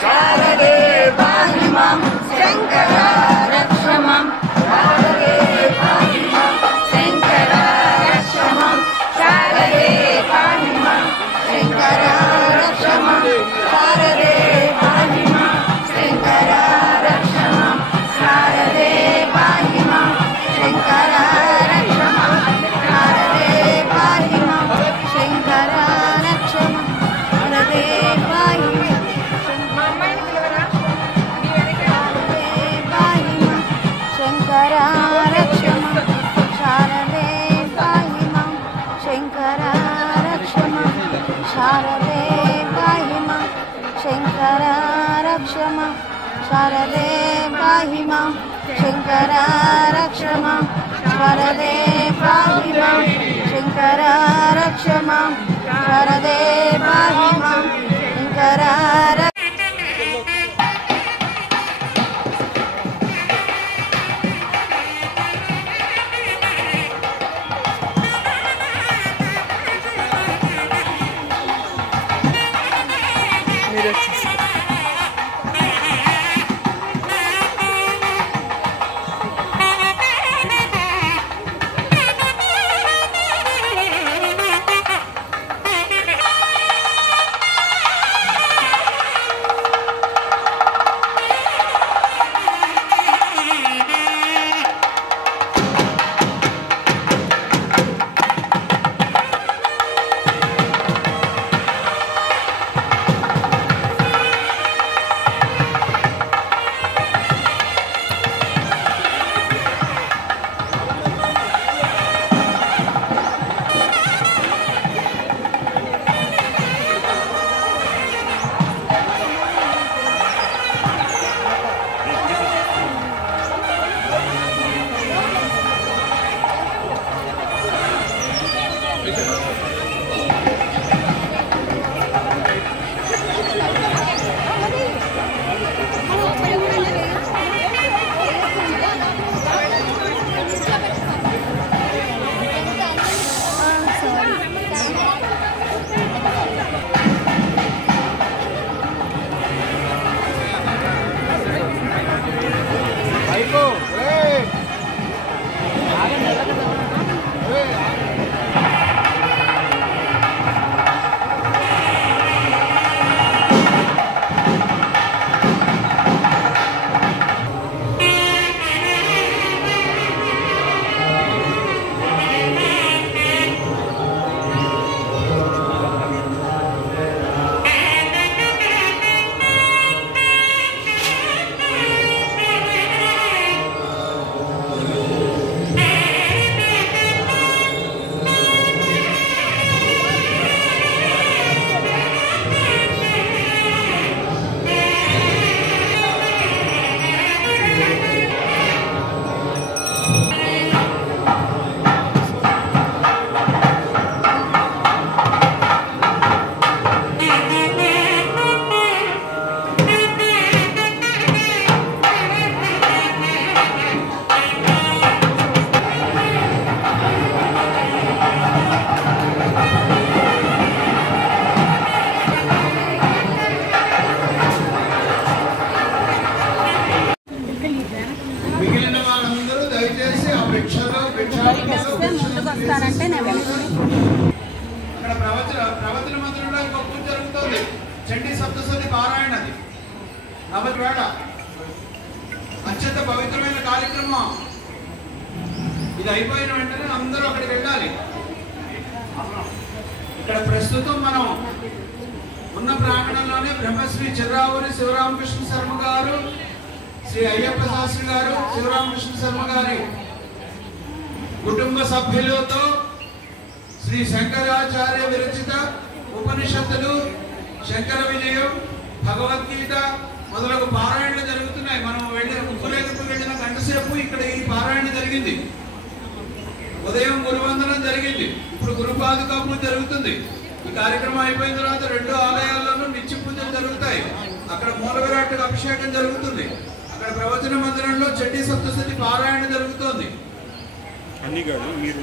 शारदे पाहि मां शंकरा रक्ष मां शारदे पाहि मां शंकरा रक्ष मां शारदे पाहि मां शंकरा रक्ष मां शारदे पाहि मां शंकरा रक्ष मां शारदे पाहि मां शंकरा रक्ष मां शारदे पाहि मां शंकरा रक्ष मां शारदे पाहि शंकरा रक्ष मां शारदे पाहि मां शंकरा रक्ष मां शारदे पाहि मां शंकरा रक्ष मां शारदे पाहि मां शंकरा रक्ष मां शारदे पाहि मां शंकरा रक्ष मां शारदे पाहि मां शंकरा ప్రవచన మందిరంలో ఇంకో పూజ జరుగుతుంది. చండీ సప్తశతి పారాయణ, అది నవవేళ అత్యంత పవిత్రమైన కార్యక్రమం. ఇది అయిపోయిన వెంటనే అందరూ అక్కడికి వెళ్ళాలి. ఇక్కడ ప్రస్తుతం మనం ఉన్న ప్రాంగణంలోనే బ్రహ్మశ్రీ చిర్రావూరి శివరామకృష్ణ శర్మ గారు, శ్రీ అయ్యప్ప శాస్త్రి గారు, శివరామకృష్ణ శర్మ గారి కుటుంబ సభ్యులతో శ్రీ శంకరాచార్య విరచిత ఉపనిషత్తులు, శంకర విజయం, భగవద్గీత మొదలగు పారాయణలు జరుగుతున్నాయి. మనం వెళ్ళిన ముక్కులేదుకు వెళ్ళిన గంట సేపు ఇక్కడ ఈ పారాయణ జరిగింది. ఉదయం గురువందనం జరిగింది. ఇప్పుడు గురుపాదుకా పూజ జరుగుతుంది. ఈ కార్యక్రమం అయిపోయిన తర్వాత 2 ఆలయాల్లోనూ నిత్య పూజలు జరుగుతాయి. అక్కడ మూల విరాట్కు అభిషేకం జరుగుతుంది. అక్కడ ప్రవచన మందిరంలో చండీ సప్తశతి పారాయణ జరుగుతోంది. అన్ని కాదు మీరు